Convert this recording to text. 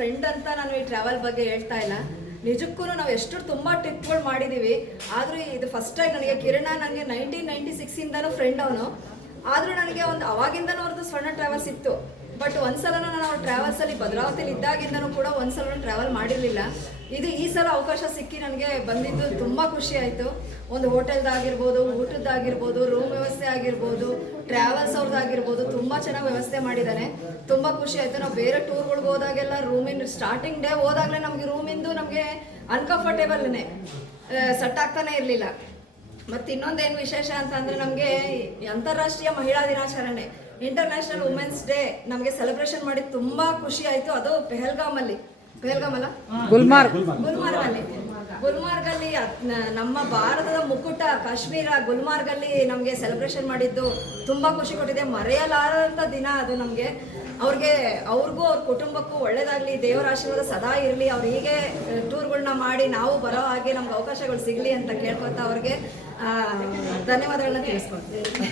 Friend ಅಂತ ನಾನು ಈ ಟ್ರಾವೆಲ್ ಬಗ್ಗೆ ಹೇಳ್ತಾ ಇಲ್ಲ. ನಿಜಕ್ಕೂ ನಾವು ಎಷ್ಟು ತುಂಬ ಟ್ರಿಪ್ಗಳು ಮಾಡಿದ್ದೀವಿ. ಆದರೂ ಇದು ಫಸ್ಟ್ ಟೈಮ್ ನನಗೆ ಕಿರಣ ನನಗೆ 1996ಇಂದನೂ ಫ್ರೆಂಡ್ ಅವನು. ಆದರೂ ನನಗೆ ಒಂದು ಅವಾಗಿಂದನೂ ಅವ್ರದ್ದು ಸ್ವರ್ಣ ಟ್ರಾವೆಲ್ಸ್ ಇತ್ತು. ಬಟ್ ಒಂದ್ಸಲ ನಾನು ಅವ್ರ ಟ್ರಾವೆಲ್ಸಲ್ಲಿ ಭದ್ರಾವತಿಲಿ ಇದ್ದಾಗಿಂದನೂ ಕೂಡ ಒಂದ್ಸಲ ಟ್ರಾವೆಲ್ ಮಾಡಿರಲಿಲ್ಲ. ಈ ಸಲ ಅವಕಾಶ ಸಿಕ್ಕಿ ನನಗೆ ಬಂದಿದ್ದು ತುಂಬ ಖುಷಿ ಆಯಿತು. ಒಂದು ಹೋಟೆಲ್ದಾಗಿರ್ಬೋದು, ಊಟದ್ದಾಗಿರ್ಬೋದು, ರೂಮ್ ವ್ಯವಸ್ಥೆ ಆಗಿರ್ಬೋದು, ಟ್ರಾವೆಲ್ಸ್ ಅವ್ರದ್ದಾಗಿರ್ಬೋದು ತುಂಬ ಚೆನ್ನಾಗಿ ವ್ಯವಸ್ಥೆ ಮಾಡಿದ್ದಾನೆ. ತುಂಬ ಖುಷಿ ಆಯಿತು. ನಾವು ಬೇರೆ ಟೂರ್ಗಳಿಗೆ ಹೋದಾಗೆಲ್ಲ ರೂಮಿನ ಸ್ಟಾರ್ಟಿಂಗ್ ಡೇ ಹೋದಾಗಲೇ ನಮಗೆ ರೂಮಿಂದು ನಮಗೆ ಅನ್ಕಂಫರ್ಟೇಬಲ್ನೇ ಸೆಟ್ ಆಗ್ತಾನೆ ಇರಲಿಲ್ಲ. ಮತ್ತು ಇನ್ನೊಂದೇನು ವಿಶೇಷ ಅಂತಂದರೆ ನಮಗೆ ಅಂತಾರಾಷ್ಟ್ರೀಯ ಮಹಿಳಾ ದಿನಾಚರಣೆ ಇಂಟರ್ನ್ಯಾಷನಲ್ ವುಮೆನ್ಸ್ ಡೇ ನಮಗೆ ಸೆಲೆಬ್ರೇಷನ್ ಮಾಡಿ ತುಂಬ ಖುಷಿ ಆಯಿತು. ಅದು ಗುಲ್ಮಾರ್ಗಲ್ಲಿ ನಮ್ಮ ಭಾರತದ ಮುಕುಟ ಕಾಶ್ಮೀರ ಗುಲ್ಮಾರ್ಗಲ್ಲಿ ನಮಗೆ ಸೆಲೆಬ್ರೇಷನ್ ಮಾಡಿದ್ದು ತುಂಬ ಖುಷಿ ಕೊಟ್ಟಿದೆ. ಮರೆಯಲಾರದಂಥ ದಿನ ಅದು ನಮಗೆ. ಅವ್ರಿಗೂ ಅವ್ರ ಕುಟುಂಬಕ್ಕೂ ಒಳ್ಳೇದಾಗಲಿ, ದೇವರ ಆಶೀರ್ವಾದ ಸದಾ ಇರಲಿ. ಅವ್ರು ಹೀಗೆ ಟೂರ್ಗಳನ್ನ ಮಾಡಿ ನಾವು ಬರೋ ಹಾಗೆ ನಮ್ಗೆ ಅವಕಾಶಗಳು ಸಿಗಲಿ ಅಂತ ಕೇಳ್ಕೊತಾ ಅವ್ರಿಗೆ ಧನ್ಯವಾದಗಳನ್ನ ತಿಳಿಸ್ಕೊಡ್ತೀನಿ.